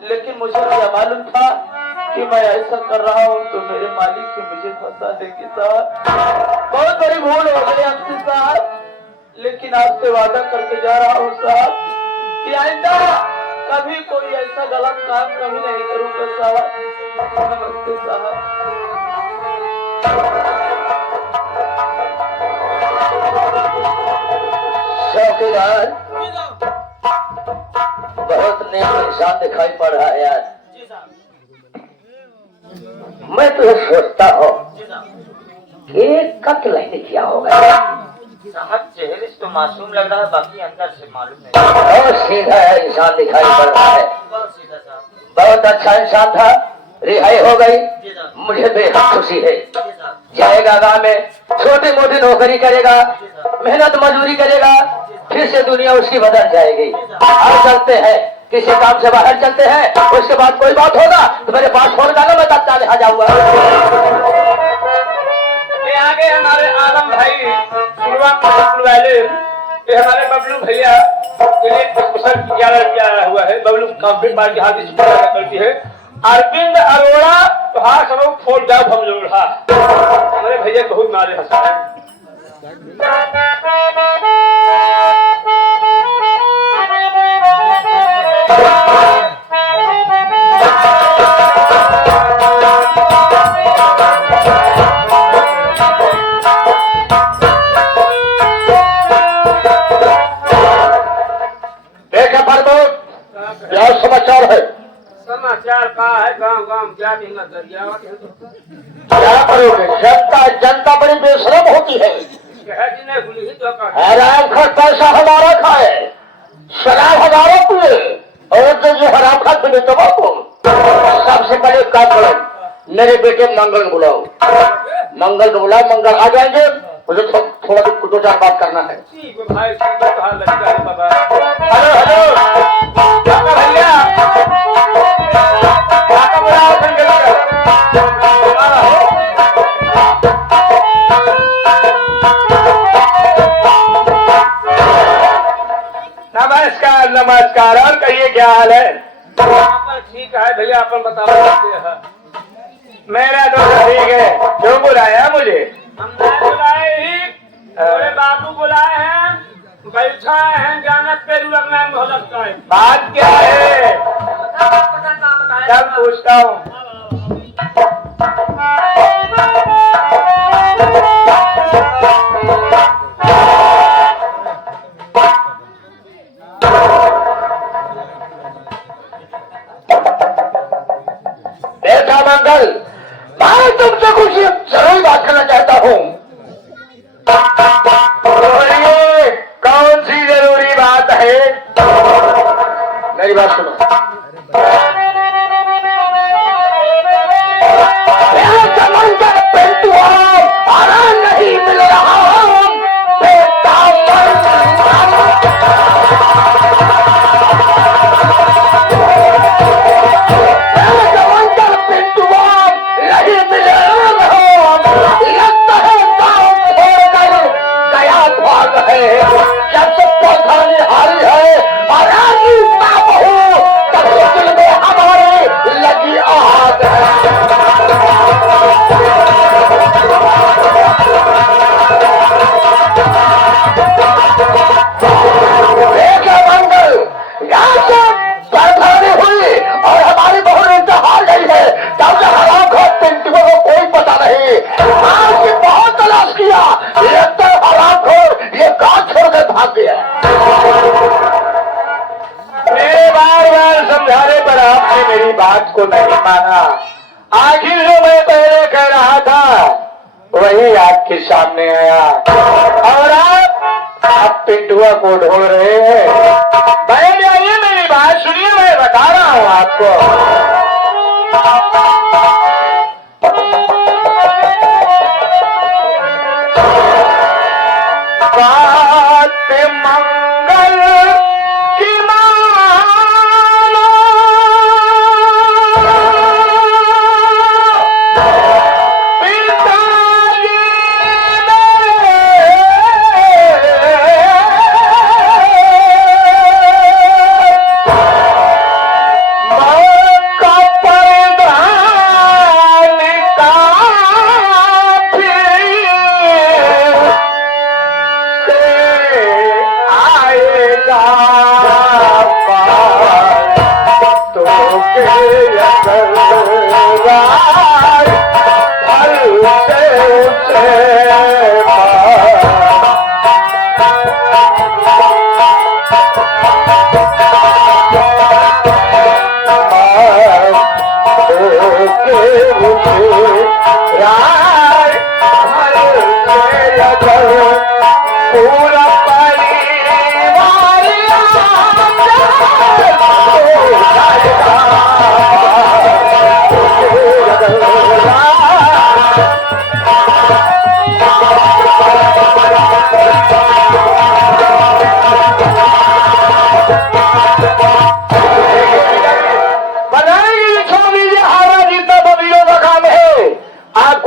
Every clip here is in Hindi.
लेकिन मुझे यह मालूम था कि मैं ऐसा कर रहा हूँ तो मेरे मालिक ही मुझे फंसा देंगे साहब। बहुत बड़ी भूल हो गई हमसे साहब, लेकिन आपसे वादा करके जा रहा हूँ साहब कि आइंदा कभी कोई ऐसा गलत काम कभी नहीं करूँगा साहब। नमस्ते साहब। चौकीदार, बहुत नेक इंसान दिखाई पड़ रहा है यार। मैं तो सोचता हूँ कि कत्ल नहीं किया होगा साहब। चेहरे से तो मासूम लग रहा है, बाकी अंदर से मालूम नहीं। बहुत सीधा इंसान दिखाई पड़ रहा है। बहुत सीधा साहब। बहुत अच्छा इंसान था, रिहाई हो गई, मुझे बेहद खुशी है। जाएगा गाँव में, छोटी मोटी नौकरी करेगा, मेहनत मजदूरी करेगा, फिर से दुनिया उसकी बदल जाएगी। अब चलते हैं, किसी काम से बाहर चलते हैं, उसके बाद कोई बात होगा तो मेरे पास फोन करना, मैं तत्काल आ जाऊंगा। ये आगे हमारे आलम भाई वाले, ये हमारे बबलू भैया किया हुआ है। बबलू काफी बार हाथ करती है। अरविंद अरोड़ा तो हाँ सब फोन जाओ हम लोग हमारे भैया बहुत मारे हंसा है। क्या समाचार है? समाचार का है गांव गांव क्या करोगे? जनता बड़ी बेशरम होती है। हराम खा पैसा हमारा खाए, शराब हमारा पिए, और जो हराम खा पिए तो सबसे पहले काम करो, मेरे बेटे मंगल बुलाओ। मंगल को बुलाओ, मंगल आ जाएंगे, मुझे थोड़ा दो चार बात करना है। हेलो हेलो भैया, नमस्कार नमस्कार। और कहिए क्या हाल है? ठीक है भैया, अपन बताओ। मेरा तो ठीक है। क्यों बुलाया मुझे? हम नहीं बुलाए ही, थोड़े बाबू बुलाए हैं, बैठा है जानत पे लगना है लगता है। बात क्या है सब पूछता हूँ। बेटा मंगल, मैं तुमसे कुछ जरूर बात करना चाहता हूँ। कौन सी जरूरी बात है? मेरी बात सुनो। आराम नहीं मिल रहा हूँ, बेटा मेरी बात को नहीं माना। आखिर जो मैं पहले कह रहा था वही आपके सामने आया, और आप पिंटुआ को ढूंढ रहे हैं। बैठ जाइए, मेरी बात सुनिए, मैं बता रहा हूँ आपको।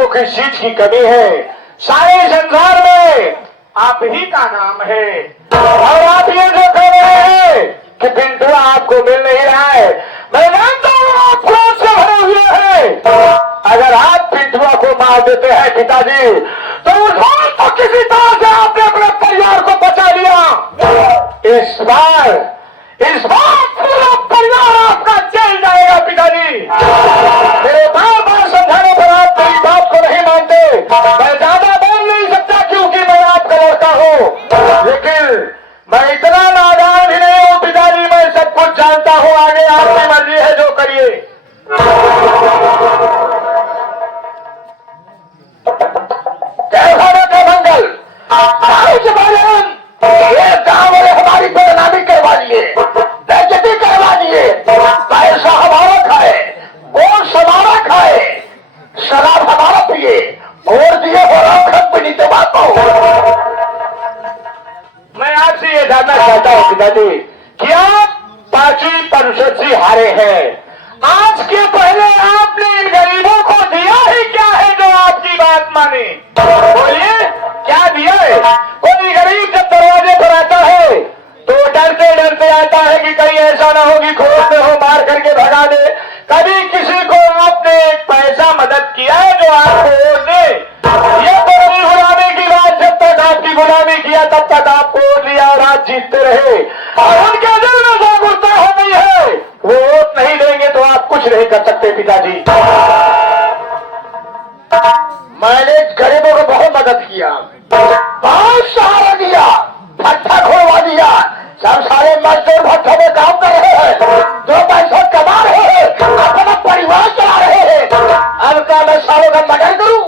किस चीज की कमी है? सारे संसार में आप ही का नाम है और आप ये जो कह रहे हैं कि पिंटू आपको मिल नहीं रहा है, मैं जानता हूं आप क्रोध से भरे हुए हैं। अगर आप पिंटुआ को मार देते हैं पिताजी, तो उस तो किसी तरह से आपने अपने परिवार को बचा लिया। इस बार पूरा परिवार आपका जेल जाएगा पिताजी। मेरे बार बार समझाने पर आप मेरी बात को नहीं मानते। मैं ज्यादा बोल नहीं सकता क्योंकि मैं आपका लड़का हूँ, लेकिन मैं इतना नादान भी नहीं हूँ पिताजी। मैं सब कुछ जानता हूँ, आगे आपकी मर्जी है, जो करिए। कैसा का मंगल ये गांव वाले हमारी बदनामी करवा दिए, बेइज्जती करवा दिए, पैसा हमारा खाए, गोश्त हमारा खाए, शराब हमारा पिए और दिए पीड़ित बात हो। मैं आपसे ये जानना चाहता हूँ पिताजी कि आप 5वीं परिषद से हारे हैं। आज के पहले आपने इन गरीबों को दिया ही क्या है जो आपकी बात माने? बोलिए, क्या दिया है? कोई गरीब जब दरवाजे पर आता है तो डरते डरते आता है कि कहीं ऐसा ना हो कि खोलते हो मार करके भगा दे। कभी किसी को आपने एक पैसा मदद किया है जो आपको वोट दे? ये तो अभी गुलामी की बात, जब तक आपकी गुलामी किया तब तक आपको वोट दिया और आप जीतते रहे और उनके दिल में जागरूकता हो गई है, वो वोट नहीं देंगे तो आप कुछ नहीं कर सकते पिताजी। मैंने गरीबों को बहुत मदद किया, बहुत सहारा दिया, भट्ठा खोलवा दिया। सब सारे मजदूर भट्ठों में काम कर रहे हैं, 2 पैसे कमा रहे हैं, अपना परिवार चला रहे हैं। अब क्या मैं सालों का मर्डर करूं?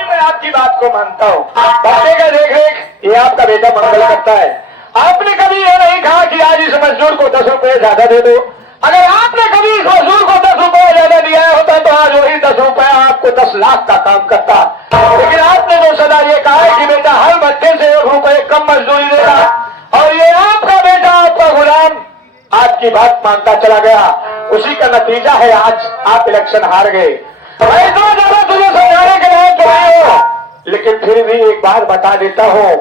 मैं आपकी बात को मानता हूं, बच्चे का देख रेख ये आपका बेटा मंगल करता है। आपने कभी ये नहीं कहा कि आज इस मजदूर को 10 रुपए ज्यादा दे दो। अगर आपने कभी इस मजदूर को 10 रुपए ज्यादा दिया होता तो आज वही 10 रुपए आपको 10 लाख का काम करता। लेकिन आपने तो सदा ये कहा है कि बेटा हर बच्चे से 1 रुपए कम मजदूरी देगा, और ये आपका बेटा आपका गुलाम आपकी बात मानता चला गया। उसी का नतीजा है आज आप इलेक्शन हार गए। मैं तो ज्यादा तुझे समझाने के लायक तो नहीं हो, लेकिन फिर भी एक बात बता देता हूं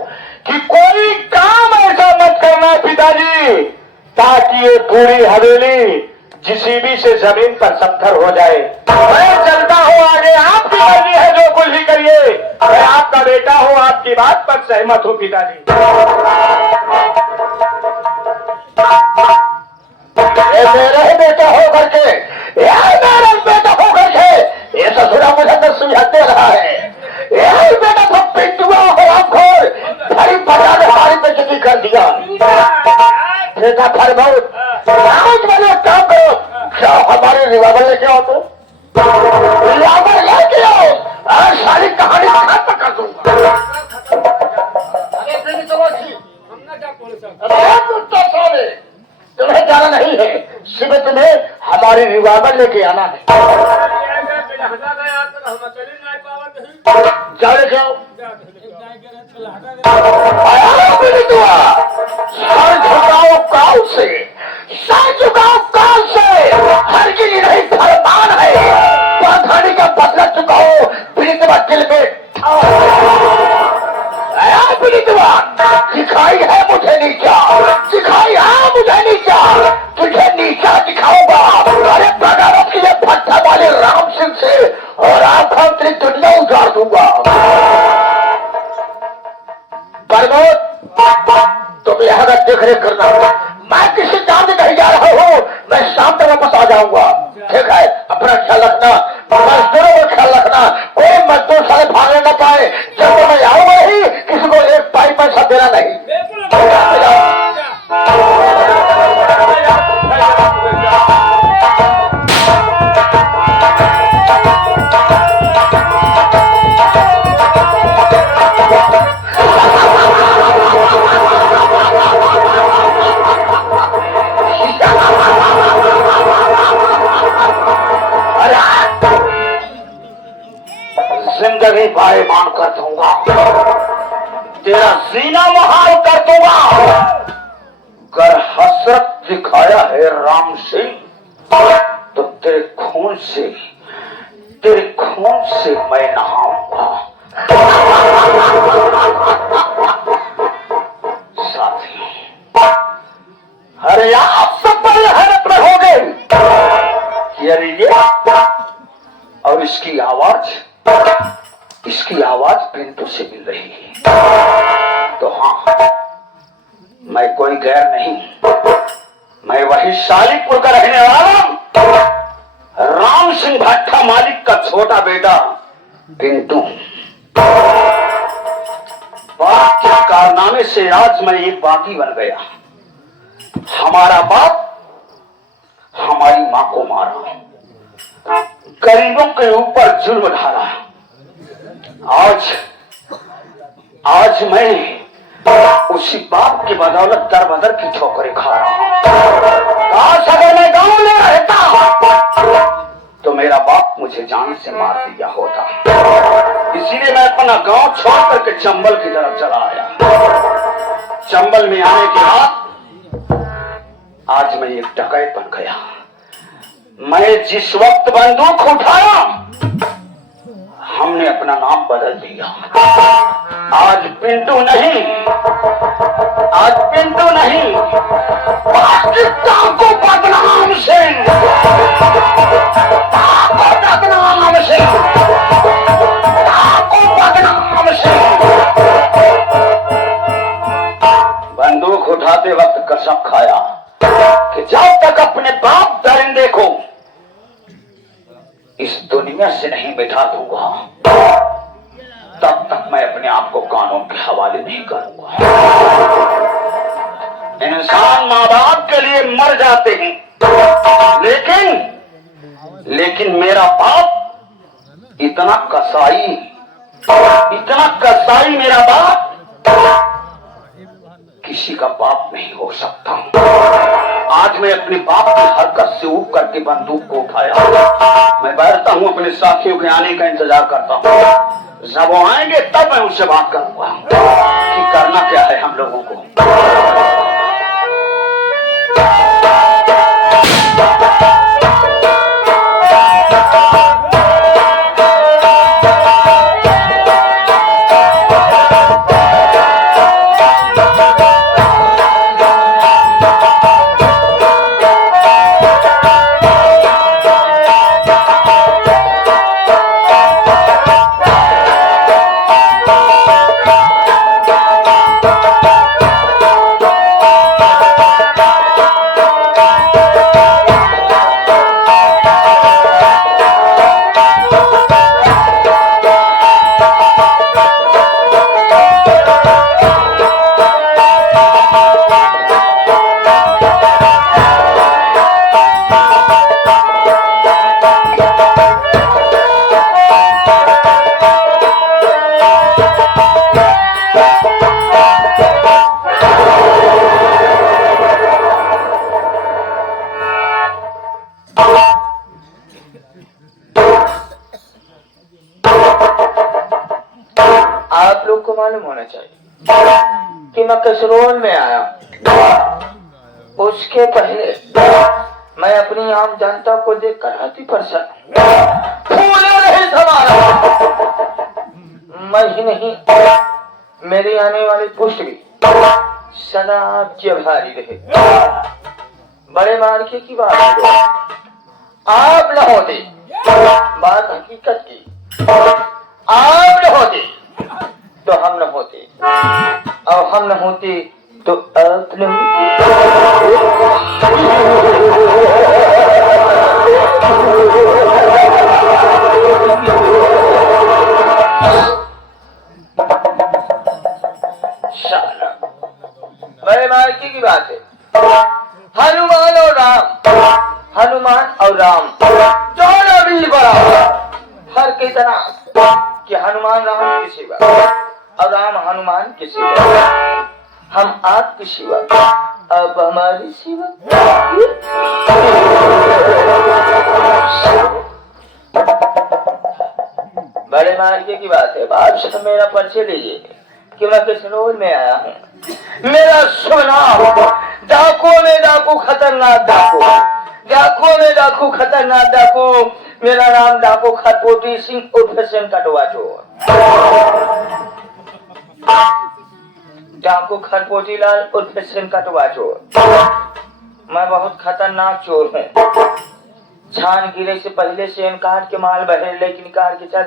कि कोई काम ऐसा मत करना पिताजी ताकि ये पूरी हवेली जीसीबी से जमीन पर समथर हो जाए। मैं चलता हूँ आगे, आपकी मर्जी है, जो कुछ भी करिए। मैं आपका बेटा हूँ, आपकी बात पर सहमत हूँ पिताजी। ये मेरा ही बेटा हो करके, मेरा बेटा हो करके ये ससुरा मुझे तो सुझाव दे रहा है। यही बेटा सब पिंटुआ हो आपको भरी बजा ने हमारी बेइज्जती कर दिया। बेटा फर बहुत मैंने काम करो, क्या हमारे रिवाइवल लेके आओ तो रिवाइवल लेके आओ, सारी कहानी खत्म कर दूंगा। तुम्हें जाना नहीं है, सिर्फ तुम्हें हमारी रिवाइवल लेके आना है। जाने जाओ सर झुकाओ काल से, सर झुकाओ काल से, हर की नहीं फरमान है। पाधानी का बदला चुकाओ, पीड़ितवा दिल में पीड़ितवा दिखाई है मुझे नीचा, दिखाई है मुझे नीचा, तुझे नीचा दिखाऊंगा। अरे बगावत की भट्टा वाले राम सिंह से और आंखों तेरी दुनिया उजाड़ दूंगा। तुम यहाँ का देख रेख करना, मैं किसी जाऊंगा। ठीक है, अपना ख्याल रखना, मजदूरों का ख्याल रखना, कोई मजदूर साले भागने न पाए। जब मैं आऊंगा ही किसी को एक पाई पैसा देना नहीं। जिंदगी पायमान कर दूंगा, तेरा सीना महाल कर दूंगा। अगर हसरत दिखाया है राम सिंह तो तेरे खून से मैं नहाऊंगा। साथी, अरे आप सब बड़े हैरत में हो गए कि अरे ये और इसकी आवाज पिंटू से मिल रही है। तो हाँ, मैं कोई गैर नहीं, मैं वही शालीपुर का रहने वाला राम सिंह भट्टा मालिक का छोटा बेटा पिंटू। बाप के कारनामे से आज मैं एक बागी बन गया। हमारा बाप हमारी मां को मारा, गरीबों के ऊपर जुल्म ढाला। आज मैं उसी बाप की बदौलत दर बदर की ठोकरें खा रहा हूं। काश अगर मैं गांव में रहता तो मेरा बाप मुझे जान से मार दिया होता। इसीलिए मैं अपना गांव छोड़ करके चंबल की तरफ चला आया। चंबल में आने के बाद आज मैं एक डकैत बन गया। मैं जिस वक्त बंदूक उठाया हमने अपना नाम बदल दिया। आज पिंटू नहीं, पाकिस्तान को बदनाम सिंह, बंदूक उठाते वक्त कसम खाया कि जब तक अपने बाप दरिंदे को इस दुनिया से नहीं मिटा दूंगा तब तक मैं अपने आप को कानून के हवाले नहीं करूंगा। इंसान माँ बाप के लिए मर जाते हैं, लेकिन मेरा बाप इतना कसाई मेरा बाप किसी का बाप नहीं हो सकता। आज मैं अपने बाप की हरकत से ऊब करके बंदूक को उठाया। मैं बैठता हूँ, अपने साथियों के आने का इंतजार करता हूँ। जब वो आएंगे तब मैं उनसे बात करूंगा कि करना क्या है हम लोगों को। आप लोग को मालूम होना चाहिए कि मैं किस रोल में आया। उसके पहले मैं अपनी आम जनता को देखकर अति प्रसन्न, फूले नहीं समारा। मैं ही नहीं, मेरी आने वाली पुष्ट भी सदा आपकी आभारी रहे। बड़े मार्के की बात है, आप न होते, बात हकीकत की, आप न होते तो हम न होते, और हम न होते तो आप न होते। हनुमान और राम दोनों भी बराबर, फर्क इतना कि हनुमान राम की सेवा और राम हनुमान की सेवा। हम आपकी सेवा, आप हमारी सेवा। बड़े मार्के की बात है, बाप से तो मेरा परिचय लीजिए कि मैं किस रोल में आया हूँ। मेरा सुना डाकू में डाकू खतरनाक डाकू, डाकू में डाकू खतरनाक डाकू। मेरा नाम डाकू खरपोटी सिंह उर्फ सेन कटवा चोर, डाकू खरपोटी लाल उर्फ सेन कटवा चोर। मैं बहुत खतरनाक चोर हूँ। छान गिरे से पहले सेन काट के माल बहे, लेकिन काट के चल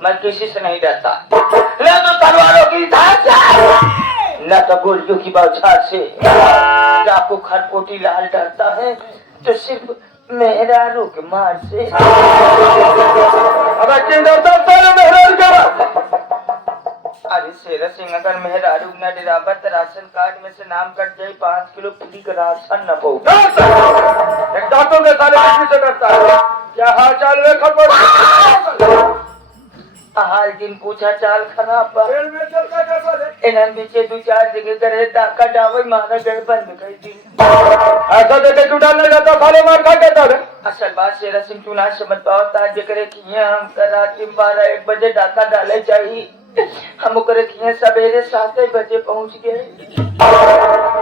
मैं किसी से नहीं डरता, न तो तलवारों की धार से, न तो गोलियों की बौछार से। डाकू खरपोटी लाल डरता है तो सिर्फ मेहरारू के मार से। अरे शेर सिंह, अगर मेहरारू न डरावत राशन कार्ड में से नाम कट जाए 5 किलो फ्री का राशन न पाऊ। डॉक्टर के साले से डरता है। क्या हाल चाल है खबर? हाल दिन पूछा चाल खराब बा। इन्हन बीचे 2-4 जगह करे डाका डावे मारा गए बंद कर दी। ऐसा देखे तू डालने जाता साले मार खा के डाले। असल बात शेर सिंह तू ना समझ पाओ ताज करे कि हम रात 12-1 बजे डाका डाले चाहिए, हम ओकरे किए सवेरे 7 बजे पहुंच गए।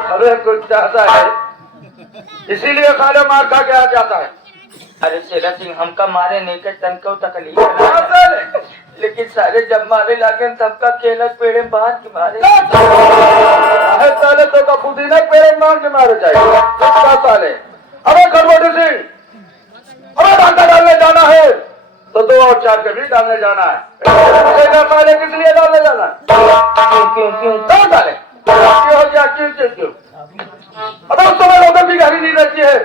अरे कुछ चाहता है इसीलिए साले मार खा के आ जाता है। अरे शेरा सिंह, हमका मारे नहीं के तनको तकलीफ है, लेकिन सारे जब मारे लागे सबका केलक पेड़े बांध के मारे। साले तो का पुदीना पेड़े मार के मारे चाहिए साले। अबे खरबोटी सिंह, अबे डाका डालने जाना है तो 2 और 4 के भी डालने जाना है। साले किस लिए डालने जाना है? क्यों क्यों क्यों डाले? क्यों हो गया? क्यों? अबे उस समय लोगों की गहरी नींद रहती है,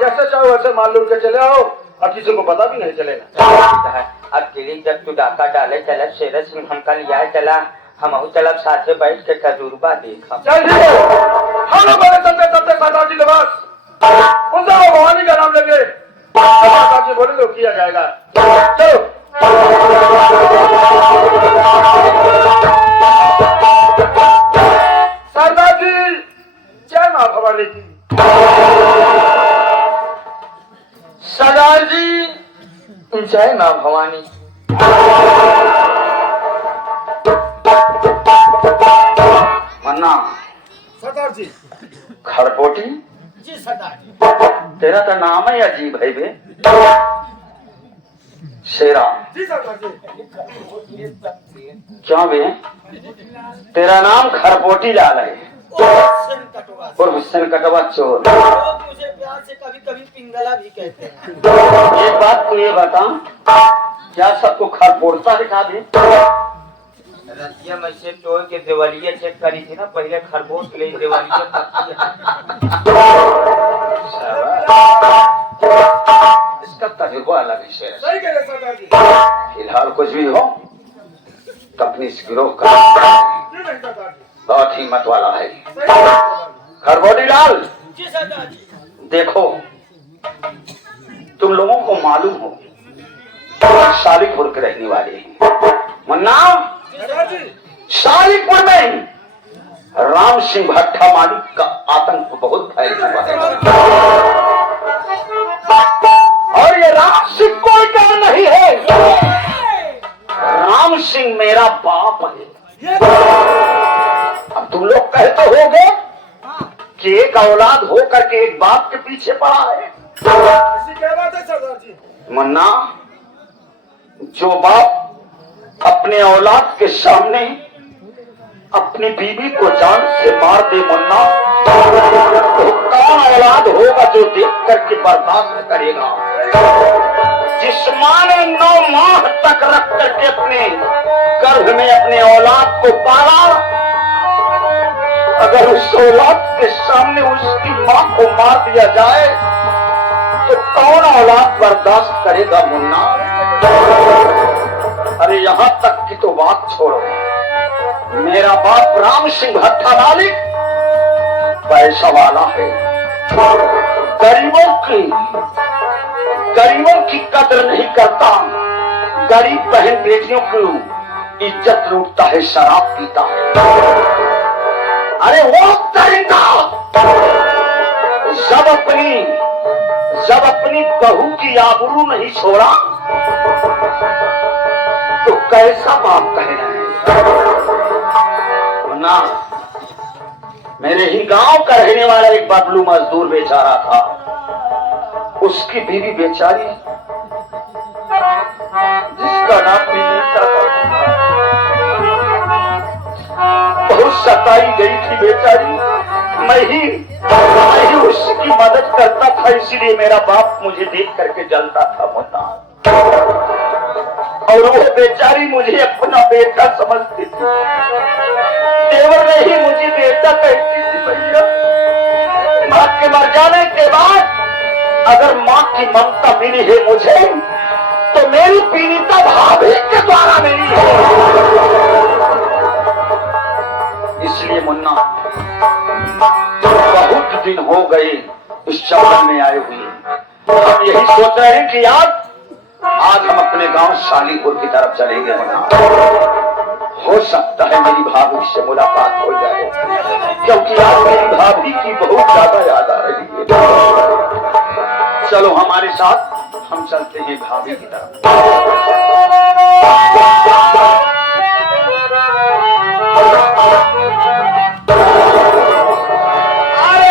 जैसे चाहो वैसे मालूम के चले आओ और किसी को पता भी नहीं चलेगा। अब तेरी जब तू डाका डाले चला शेर सिंह, हम कल यहाँ चला, हम चलब साथे बैठ के तजुर्बा देखा। चल ठीक है, हम लोग बड़े चलते चलते माताजी के पास उनसे वो भवानी का नाम लेंगे, माताजी बोले तो किया जाएगा। चलो सरदार जी, जय माँ भवानी की। सरदार जी, जय माँ भवानी। मन्ना सरदार जी। खरपोटी जी सरदार जी। तेरा तो नाम है अजीब है बे। शेरा जी सरदार जी। क्यों बे? तेरा नाम खरपोटी लाल है और हुसैन कटवा चोर। मुझे प्यार से कभी कभी पिंगला भी कहते हैं। एक बात तो ये बता, क्या सबको खरपोड़ता दिखा दे? रतिया में से टोल के दिवालिया चेक करी थी ना, पहले खरगोश ले दिवालिया। इसका तजुर्बा अलग है शेर। सही कह रहे सरदार जी। फिलहाल कुछ भी हो तो अपनी इस गिरोह का बहुत हिम्मत वाला है खरबोटी लाल। जी सरदार जी। देखो, तुम लोगों को मालूम हो शालीपुर के रहने वाले हैं। मुन्ना, शालीपुर में राम सिंह भट्टा मालिक का आतंक बहुत फैल चुका है और ये राम सिंह कोई काम नहीं है, राम सिंह मेरा बाप है। अब तुम लोग कहते होगे कि एक औलाद हो करके एक बाप के पीछे पड़ा है। ऐसी क्या बात है सरदार जी? मुन्ना, जो बाप अपने औलाद के सामने अपनी बीवी को जान से मार दे मुन्ना, तो कौन औलाद होगा जो देख करके बर्दाश्त करेगा? जिस माँ ने 9 माह तक रख करके अपने गर्भ में अपने औलाद को पाला, अगर उस औलाद के सामने उसकी माँ को मार दिया जाए तो कौन औलाद बर्दाश्त करेगा मुन्ना? अरे यहाँ तक की तो बात छोड़ो, मेरा बाप राम सिंह भट्टा मालिक पैसा वाला है, गरीबों की कदर नहीं करता, गरीब बहन बेटियों की इज्जत लूटता है, शराब पीता है। अरे वो तरीका जब अपनी बहू की आबरू नहीं छोड़ा तो कैसा बाप कह रहे हैं ना। मेरे ही गांव का रहने वाला एक बबलू मजदूर बेचारा था, उसकी बीवी बेचारी जिसका नाम विनीता था, बहुत सताई गई थी बेचारी। मैं ही उसकी मदद करता था, इसीलिए मेरा बाप मुझे देख करके जलता था मुन्ना। और वो बेचारी मुझे अपना बेटा समझती थी, देवर ने ही मुझे बेटा कहती थी। भैया माँ के मर जाने के बाद अगर माँ की ममता मिली है मुझे, तो मेरी पीड़िता भाभी के द्वारा मिली है। इसलिए मुन्ना बहुत दिन हो गए इस चंबल में आए हुए, हम यही सोच रहे हैं कि आज हम अपने गांव शालीपुर की तरफ चलेंगे। हो सकता है मेरी भाभी से मुलाकात हो जाए, क्योंकि आज मेरी भाभी की बहुत ज्यादा याद आ रही है। चलो हमारे साथ, हम चलते हैं भाभी की तरफ। अरे